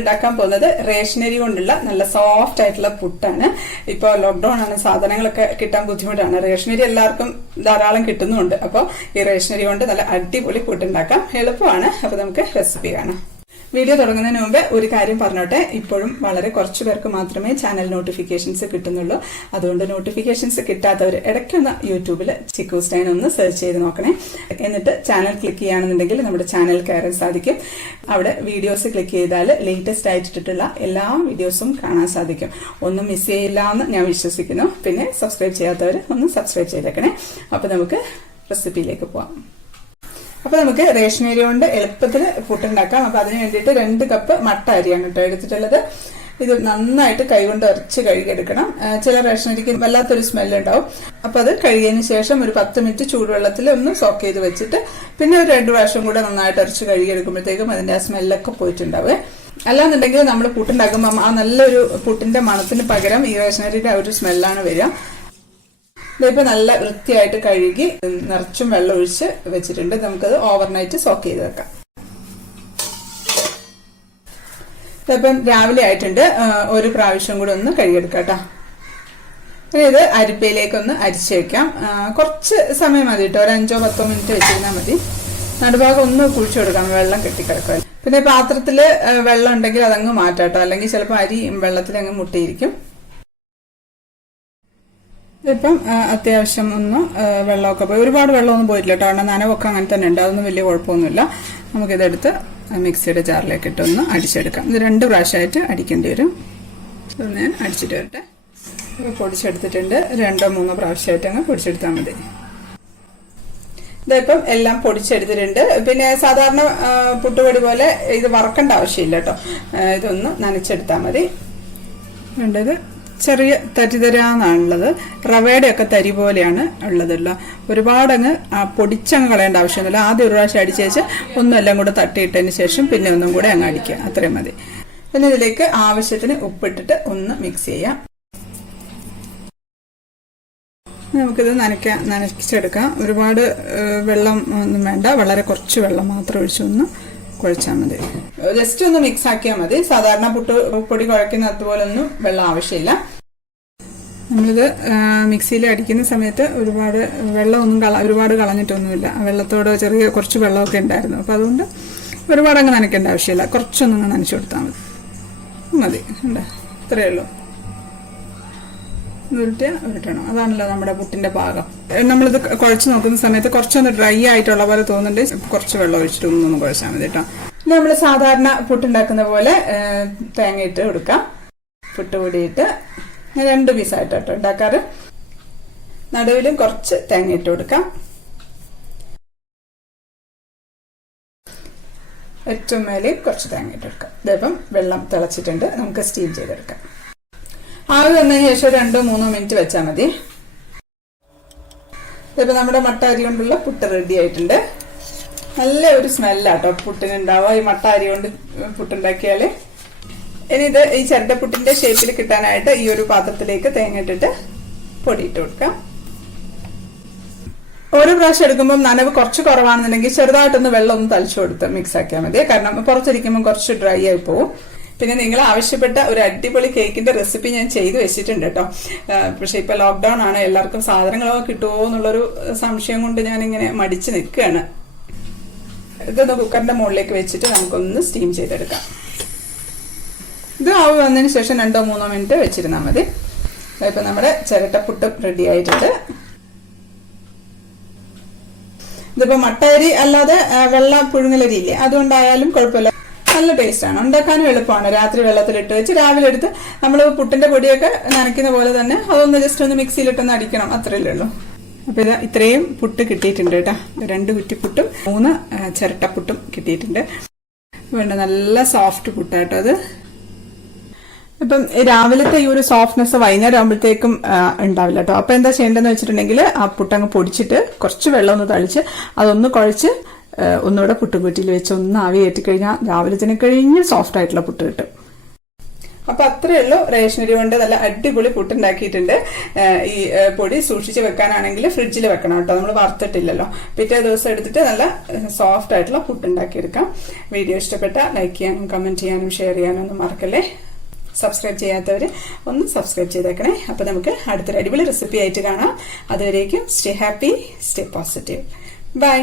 ഉണ്ടാക്കാൻ പോകുന്നത് റേഷനരി കൊണ്ടുള്ള നല്ല സോഫ്റ്റ് ആയിട്ടുള്ള പുട്ടാണ്. ഇപ്പോൾ ലോക്ക്ഡൌൺ ആണ്, സാധനങ്ങളൊക്കെ കിട്ടാൻ ബുദ്ധിമുട്ടാണ്. റേഷനരി എല്ലാവർക്കും ധാരാളം കിട്ടുന്നുണ്ട്. അപ്പോൾ ഈ റേഷനരി കൊണ്ട് നല്ല അടിപൊളി പുട്ടുണ്ടാക്കാം, എളുപ്പമാണ്. അപ്പൊ നമുക്ക് റെസിപ്പി കാണാം. വീഡിയോ തുടങ്ങുന്നതിന് മുമ്പ് ഒരു കാര്യം പറഞ്ഞോട്ടെ, ഇപ്പോഴും വളരെ കുറച്ചു പേർക്ക് മാത്രമേ ചാനൽ നോട്ടിഫിക്കേഷൻസ് കിട്ടുന്നുള്ളൂ. അതുകൊണ്ട് നോട്ടിഫിക്കേഷൻസ് കിട്ടാത്തവർ ഇടയ്ക്കൊന്ന് യൂട്യൂബിൽ ചിക്കു സ്റ്റൈൻ ഒന്ന് സെർച്ച് ചെയ്ത് നോക്കണേ. എന്നിട്ട് ചാനൽ ക്ലിക്ക് ചെയ്യുകയാണെന്നുണ്ടെങ്കിൽ നമ്മുടെ ചാനൽ കയറാൻ സാധിക്കും. അവിടെ വീഡിയോസ് ക്ലിക്ക് ചെയ്താൽ ലേറ്റസ്റ്റ് ആയിട്ടിട്ടുള്ള എല്ലാ വീഡിയോസും കാണാൻ സാധിക്കും. ഒന്നും മിസ് ചെയ്യില്ല എന്ന് ഞാൻ വിശ്വസിക്കുന്നു. പിന്നെ സബ്സ്ക്രൈബ് ചെയ്യാത്തവർ ഒന്ന് സബ്സ്ക്രൈബ് ചെയ്തേക്കണേ. അപ്പൊ നമുക്ക് റെസിപ്പിയിലേക്ക് പോവാം. അപ്പൊ നമുക്ക് റേഷനരി കൊണ്ട് എളുപ്പത്തിൽ പുട്ടുണ്ടാക്കാം. അപ്പൊ അതിന് വേണ്ടിയിട്ട് 2 കപ്പ് മട്ട അരിയാണ് കേട്ടോ എടുത്തിട്ടുള്ളത്. ഇത് നന്നായിട്ട് കൈകൊണ്ട് ഉരച്ച് കഴുകിയെടുക്കണം. ചില റേഷനരിക്ക് വല്ലാത്തൊരു സ്മെല്ല് ഉണ്ടാവും. അപ്പൊ അത് കഴുകിയതിന് ശേഷം ഒരു 10 മിനിറ്റ് ചൂടുവെള്ളത്തിൽ ഒന്ന് സോക്ക് ചെയ്ത് വെച്ചിട്ട് പിന്നെ ഒരു 2 പ്രാവശ്യം കൂടെ നന്നായിട്ട് ഉരച്ച് കഴുകിയെടുക്കുമ്പോഴത്തേക്കും അതിന്റെ ആ സ്മെല്ലൊക്കെ പോയിട്ടുണ്ടാവേ. അല്ലാന്നുണ്ടെങ്കിൽ നമ്മൾ പുട്ടുണ്ടാക്കുമ്പോൾ ആ നല്ലൊരു പുട്ടിന്റെ മണത്തിന് പകരം ഈ റേഷനരിയുടെ ആ ഒരു സ്മെല്ലാണ് വരിക. ഇതിപ്പോ നല്ല വൃത്തിയായിട്ട് കഴുകി നിറച്ചും വെള്ളം ഒഴിച്ച് വെച്ചിട്ടുണ്ട്. നമുക്കത് ഓവർനൈറ്റ് സോക്ക് ചെയ്ത് വെക്കാം. ഇതിപ്പം രാവിലെ ആയിട്ടുണ്ട്, ഒരു പ്രാവശ്യം കൂടെ ഒന്ന് കഴുകിയെടുക്കാം കേട്ടോ. ഇത് അരിപ്പയിലേക്കൊന്ന് അരിച്ചു വെക്കാം. കുറച്ച് സമയം മതി കേട്ടോ, ഒരു 5-10 മിനിറ്റ് വെച്ചിരുന്നാൽ മതി. നടുഭാഗം ഒന്ന് കുഴിച്ചു കൊടുക്കാം, വെള്ളം കെട്ടിക്കിടക്കാൻ. പിന്നെ പാത്രത്തില് വെള്ളം ഉണ്ടെങ്കിൽ അതങ്ങ് മാറ്റാട്ടോ, അല്ലെങ്കിൽ ചിലപ്പോൾ അരി വെള്ളത്തിൽ അങ്ങ് മുട്ടിയിരിക്കും. ഇപ്പം അത്യാവശ്യം ഒന്ന് വെള്ളമൊക്കെ പോയി, ഒരുപാട് വെള്ളമൊന്നും പോയിട്ടില്ല കേട്ടോ. കാരണം നനവൊക്കെ അങ്ങനെ തന്നെ ഉണ്ട്, അതൊന്നും വലിയ കുഴപ്പമൊന്നുമില്ല. നമുക്കിതെടുത്ത് മിക്സിയുടെ ജാറിലേക്ക് ഇട്ടൊന്ന് അടിച്ചെടുക്കാം. ഇത് 2 പ്രാവശ്യമായിട്ട് അടിക്കേണ്ടി വരും. ഇതൊന്ന് ഞാൻ അടിച്ചിട്ട് വരട്ടെ. പൊടിച്ചെടുത്തിട്ടുണ്ട്. 2-3 പ്രാവശ്യമായിട്ട് അങ്ങ് പൊടിച്ചെടുത്താൽ മതി. ഇതിപ്പം എല്ലാം പൊടിച്ചെടുത്തിട്ടുണ്ട്. പിന്നെ സാധാരണ പുട്ടുപൊടി പോലെ ഇത് വറക്കേണ്ട ആവശ്യമില്ല കേട്ടോ. ഇതൊന്ന് നനച്ചെടുത്താൽ മതി. വേണ്ടത് ചെറിയ തരിതരാന്നാണുള്ളത്. റവയുടെ ഒക്കെ തരി പോലെയാണ് ഉള്ളതല്ല. ഒരുപാടങ്ങ് പൊടിച്ചങ്ങ് കളയേണ്ട ആവശ്യമൊന്നുമില്ല. ആദ്യം ഒരു പ്രാവശ്യം അടിച്ചേച്ച് ഒന്നെല്ലാം കൂടെ തട്ടിയിട്ടതിന് ശേഷം പിന്നെ ഒന്നും കൂടെ അങ്ങ് അടിക്കുക, അത്രയും മതി. പിന്നെ ഇതിലേക്ക് ആവശ്യത്തിന് ഉപ്പിട്ടിട്ട് ഒന്ന് മിക്സ് ചെയ്യാം. നമുക്കിത് നനച്ചെടുക്കാം. ഒരുപാട് വെള്ളം ഒന്നും വേണ്ട, വളരെ കുറച്ച് വെള്ളം മാത്രം ഒഴിച്ചൊന്ന് കുഴച്ചാൽ മതി. ജസ്റ്റ് ഒന്ന് മിക്സ് ആക്കിയാൽ മതി. സാധാരണ പൊടി കുഴക്കുന്ന അതുപോലെ ഒന്നും വെള്ളം ആവശ്യമില്ല. നമ്മളിത് മിക്സിയിൽ അടിക്കുന്ന സമയത്ത് ഒരുപാട് വെള്ളമൊന്നും ഒരുപാട് കളഞ്ഞിട്ടൊന്നുമില്ല. വെള്ളത്തോട് ചെറിയ കുറച്ച് വെള്ളമൊക്കെ ഉണ്ടായിരുന്നു. അപ്പം അതുകൊണ്ട് ഒരുപാട് അങ്ങ് നനയ്ക്കേണ്ട ആവശ്യമില്ല. കുറച്ചൊന്നും നനച്ചു കൊടുത്താൽ മതി. ഉണ്ട്, ഇത്രയേ ഉള്ളൂ. ഉരുട്ടണം, അതാണല്ലോ നമ്മുടെ പുട്ടിന്റെ പാകം. നമ്മളിത് കുഴച്ച് നോക്കുന്ന സമയത്ത് കുറച്ചൊന്ന് ഡ്രൈ ആയിട്ടുള്ള പോലെ തോന്നുന്നുണ്ട്, കുറച്ച് വെള്ളം ഒഴിച്ചിട്ട് ഒന്നൊന്ന് കുഴച്ചാൽ മതി കേട്ടോ. നമ്മൾ സാധാരണ പുട്ടുണ്ടാക്കുന്ന പോലെ തേങ്ങ ഇട്ട് കൊടുക്കാം. പുട്ടുപൊടിയിട്ട് 2 പീസായിട്ട് കേട്ടോ ഉണ്ടാക്കാറ്. നടുവിലും കുറച്ച് തേങ്ങ ഇട്ട് കൊടുക്കാം. ഏറ്റവും മേലെയും കുറച്ച് തേങ്ങ ഇട്ട് കൊടുക്കാം. ഇതിപ്പം വെള്ളം തിളച്ചിട്ടുണ്ട്, നമുക്ക് സ്റ്റീം ചെയ്തെടുക്കാം. ആവി വന്നതിന് ശേഷം 2-3 മിനിറ്റ് വെച്ചാൽ മതി. ഇപ്പൊ നമ്മുടെ മട്ട അരി കൊണ്ടുള്ള പുട്ട് റെഡി ആയിട്ടുണ്ട്. നല്ല ഒരു സ്മെല്ലാട്ടോ പുട്ടിനുണ്ടാവുക ഈ മട്ട അരി കൊണ്ട് പുട്ടുണ്ടാക്കിയാല്. ഇനി ഇത് ഈ ചിരട്ടപ്പുട്ടിന്റെ ഷേപ്പിൽ കിട്ടാനായിട്ട് ഈ ഒരു പാത്രത്തിലേക്ക് തേങ്ങ ഇട്ടിട്ട് പൊടിയിട്ട് കൊടുക്കാം. ഓരോ പ്രാവശ്യം എടുക്കുമ്പോൾ നനവ് കുറച്ച് കുറവാണെന്നുണ്ടെങ്കിൽ ചെറുതായിട്ടൊന്ന് വെള്ളം ഒന്ന് തളിച്ചു കൊടുത്ത് മിക്സ് ആക്കിയാൽ മതി. കാരണം പുറത്തിരിക്കുമ്പോൾ കുറച്ച് ഡ്രൈ ആയി പോകും. പിന്നെ നിങ്ങൾ ആവശ്യപ്പെട്ട ഒരു അടിപൊളി കേക്കിന്റെ റെസിപ്പി ഞാൻ ചെയ്തു വെച്ചിട്ടുണ്ട് കേട്ടോ. പക്ഷെ ഇപ്പൊ ലോക്ക്ഡൌൺ ആണ്, എല്ലാവർക്കും സാധനങ്ങളൊക്കെ കിട്ടുമോ എന്നുള്ളൊരു സംശയം കൊണ്ട് ഞാൻ ഇങ്ങനെ മടിച്ചു നിൽക്കുകയാണ്. ഇതൊന്ന് കുക്കറിന്റെ മുകളിലേക്ക് വെച്ചിട്ട് നമുക്കൊന്ന് സ്റ്റീം ചെയ്തെടുക്കാം. ഇത് ആവി വന്നതിന് ശേഷം 2-3 മിനിറ്റ് വെച്ചിരുന്നാൽ മതി. ഇപ്പൊ നമ്മുടെ ചിരട്ടപ്പുട്ട് റെഡി ആയിട്ടുണ്ട്. ഇതിപ്പോ മട്ട അരി അല്ലാതെ വെള്ള പുഴുങ്ങലരി ഇല്ലേ, അതുകൊണ്ടായാലും കുഴപ്പമില്ല. നല്ല ടേസ്റ്റാണ്, ഉണ്ടാക്കാനും എളുപ്പമാണ്. രാത്രി വെള്ളത്തിലിട്ട് വെച്ച് രാവിലെ എടുത്ത് നമ്മൾ പുട്ടിന്റെ പൊടിയൊക്കെ നനയ്ക്കുന്ന പോലെ തന്നെ അതൊന്ന് ജസ്റ്റ് ഒന്ന് മിക്സിയിലിട്ടൊന്ന് അടിക്കണം, അത്രയല്ലേ ഉള്ളൂ. അപ്പൊ ഇത് ഇത്രയും പുട്ട് കിട്ടിയിട്ടുണ്ട് കേട്ടോ. 2 കുറ്റിപ്പുട്ടും 3 ചിരട്ടപ്പുട്ടും കിട്ടിയിട്ടുണ്ട്. വേണ്ട നല്ല സോഫ്റ്റ് പുട്ടാട്ടോ അത്. ഇപ്പം രാവിലത്തെ ഈ ഒരു സോഫ്റ്റ്നെസ് വൈകുന്നേരം ആകുമ്പോഴത്തേക്കും ഉണ്ടാവില്ല കേട്ടോ. അപ്പൊ എന്താ ചെയ്യേണ്ടതെന്ന് വെച്ചിട്ടുണ്ടെങ്കിൽ ആ പുട്ടങ്ങ് പൊടിച്ചിട്ട് കുറച്ച് വെള്ളം ഒന്ന് തളിച്ച് അതൊന്ന് കുഴച്ച് ഒന്നുകൂടെ പുട്ടുകുറ്റിയിൽ വെച്ച് ഒന്ന് ആവി കയറ്റി കഴിഞ്ഞാൽ രാവിലെ തന്നെ കഴിഞ്ഞ് സോഫ്റ്റ് ആയിട്ടുള്ള പുട്ട് കിട്ടും. അപ്പൊ അത്രേ ഉള്ളൂ. റേഷനരി കൊണ്ട് നല്ല അടിപൊളി പുട്ടുണ്ടാക്കിയിട്ടുണ്ട്. ഈ പൊടി സൂക്ഷിച്ച് വെക്കാനാണെങ്കിൽ ഫ്രിഡ്ജിൽ വെക്കണം കേട്ടോ, നമ്മൾ വറുത്തിട്ടില്ലല്ലോ. പിറ്റേ ദിവസം എടുത്തിട്ട് നല്ല സോഫ്റ്റ് ആയിട്ടുള്ള പുട്ടുണ്ടാക്കിയെടുക്കാം. വീഡിയോ ഇഷ്ടപ്പെട്ട ലൈക്ക് ചെയ്യാനും കമന്റ് ചെയ്യാനും ഷെയർ ചെയ്യാനും ഒന്നും മറക്കല്ലേ. സബ്സ്ക്രൈബ് ചെയ്യാത്തവര് ഒന്ന് സബ്സ്ക്രൈബ് ചെയ്തേക്കണേ. അപ്പൊ നമുക്ക് അടുത്തൊരു അടിപൊളി റെസിപ്പി ആയിട്ട് കാണാം. അതുവരേക്കും stay happy, stay positive. By.